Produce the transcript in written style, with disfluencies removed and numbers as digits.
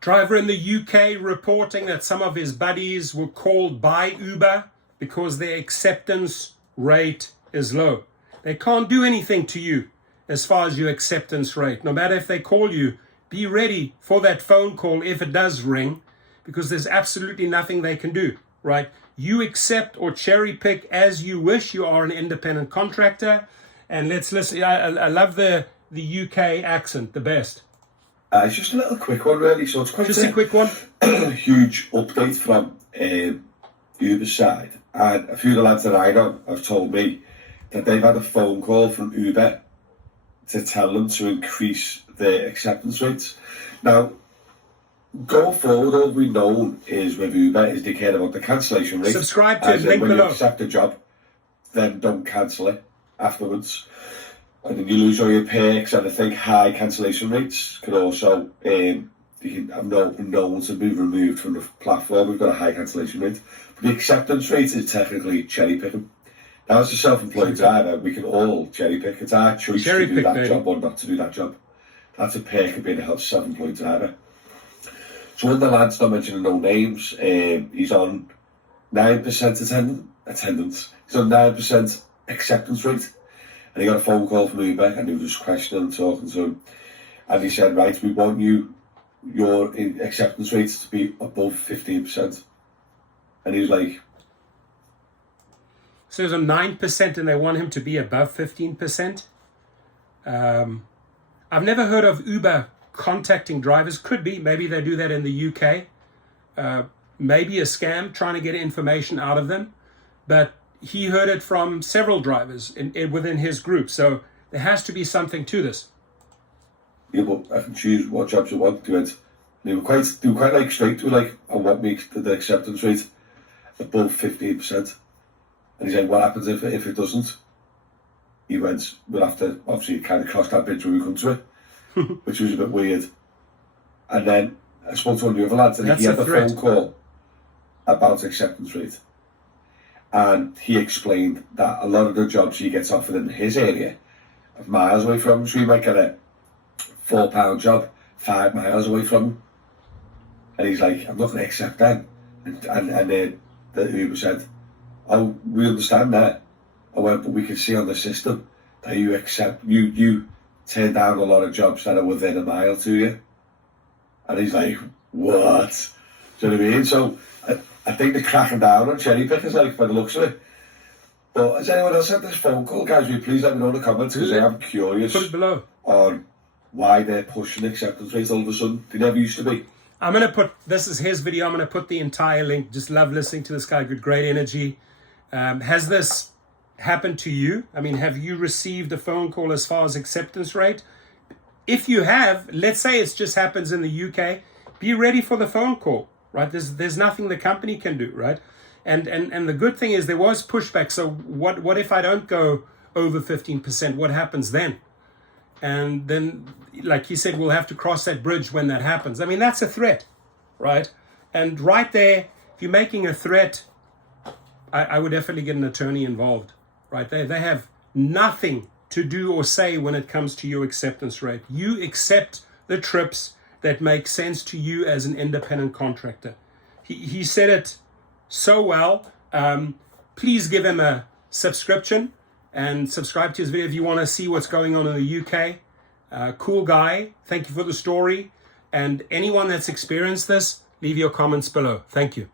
Driver in the UK reporting that some of his buddies were called by Uber because their acceptance rate is low. They can't do anything to you as far as your acceptance rate. No matter if they call you, be ready for that phone call if it does ring, because there's absolutely nothing they can do, right? You accept or cherry pick as you wish. You are an independent contractor. And let's listen. I love the UK accent, the best. It's just a little quick one, really. So it's quite just a quick one. Huge update from Uber's side. And a few of the lads that I know have told me that they've had a phone call from Uber to tell them to increase their acceptance rates. Now, going forward, all we know is with Uber is they care about the cancellation rate. Subscribe to his link when below. You accept a job, then don't cancel it afterwards. And then you lose all your perks, and I think high cancellation rates can also you can have known to be removed from the platform. We've got a high cancellation rate. But the acceptance rate is technically cherry picking. Now, as a self-employed driver, we can all cherry pick. It's our choice to do that job or not to do that job. That's a perk of being a self-employed driver. So one of the lads, not mentioning no names, he's on 9% attendance. He's on 9% acceptance rate. And he got a phone call from Uber, and he was just questioning, talking to him. And he said, right, we want your acceptance rates to be above 15%. And he was like... So there's a 9% and they want him to be above 15%. I've never heard of Uber contacting drivers. Could be, maybe they do that in the UK. Maybe a scam, trying to get information out of them. But he heard it from several drivers within his group. So there has to be something to this. Yeah, but I can choose what jobs I want to do it. They were quite like straight to like, I want me the acceptance rate above 15%. And he said, what happens if it doesn't? He went, we'll have to obviously kind of cross that bridge when we come to it, which was a bit weird. And then I spoke to one of the other lads, and he had a phone call about acceptance rate. And he explained that a lot of the jobs he gets offered in his area are miles away from him. So he might get a £4 job 5 miles away from him. And he's like, I'm not going to accept that. And the Uber said, oh, we understand that. I went, but we can see on the system that you turn down a lot of jobs that are within a mile to you. And he's like, what? Do you know what I mean? So I think they're cracking down on cherry pickers, like, by the looks of it. But has anyone else had this phone call? Guys, will you please let me know in the comments, because I am curious Put it below on why they're pushing acceptance rates all of a sudden. They never used to be. I'm going to put, this is his video, I'm going to put the entire link. Just love listening to this guy, great energy. Has this happened to you? I mean, have you received a phone call as far as acceptance rate? If you have, let's say it just happens in the UK, be ready for the phone call, right? There's nothing the company can do, right? And the good thing is there was pushback. So what if I don't go over 15%? What happens then? And then, like he said, we'll have to cross that bridge when that happens. I mean, that's a threat, right? And right there, if you're making a threat, I would definitely get an attorney involved, right? They have nothing to do or say when it comes to your acceptance rate. You accept the trips that make sense to you as an independent contractor. He said it so well. Please give him a subscription and subscribe to his video if you want to see what's going on in the UK. Cool guy. Thank you for the story. And anyone that's experienced this, leave your comments below. Thank you.